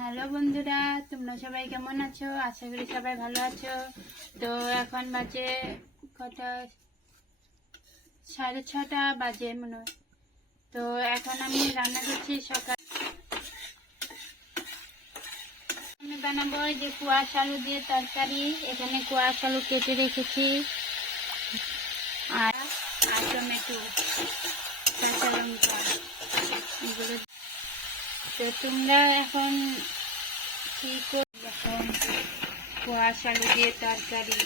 Hello বন্ধুরা, তোমরা সবাই কেমন আছো? আশা করি সবাই ভালো আছো। তো এখন বাজে কটা, 6:30 বাজে মনে হয়। তো এখন আমি রান্না করছি। সকাল আমি বানাবো যে কুয়াশ আলু দিয়ে তরকারি। এখানে কুয়াশ আলু কেটে রেখেছি আর আর টমেটো, কাঁচা লঙ্কা, এগুলো। তো তোমরা এখন কি করবে? এখন কুয়াশ আলু দিয়ে তরকারি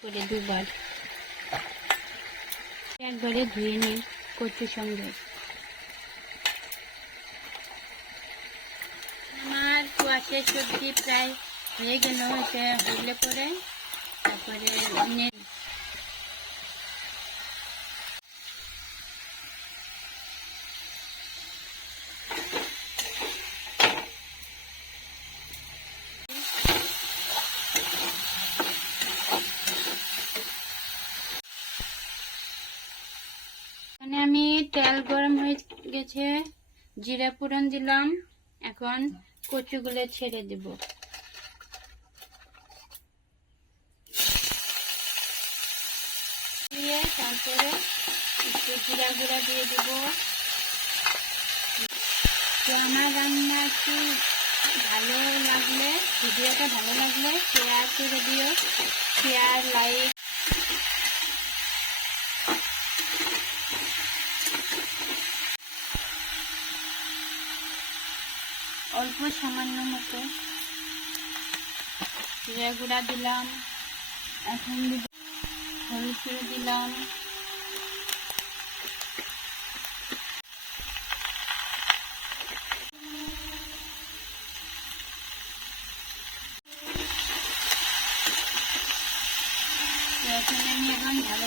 করে দুবার একবারে ধুয়ে নিই কচুর সঙ্গে। আমার কুয়াশের সবজি প্রায় হয়ে গেল। এটা হলে পরে তারপরে এখানে আমি তেল গরম হয়ে গেছে, জিরা ফোড়ন দিলাম। এখন কচুগুলো ছেড়ে দেব। দিয়ে তারপরে একটু জিরা গুঁড়া দিয়ে দেব। তো আমার রান্না একটু ভালো লাগলে, ভিডিওটা ভালো লাগলে শেয়ার করে দিও। Share, like. অল্প সামান্য মতো জিরা গুঁড়া দিলাম। এখন হলুদ গুঁড়ো দিলাম। এখানে আমি এখন ভালো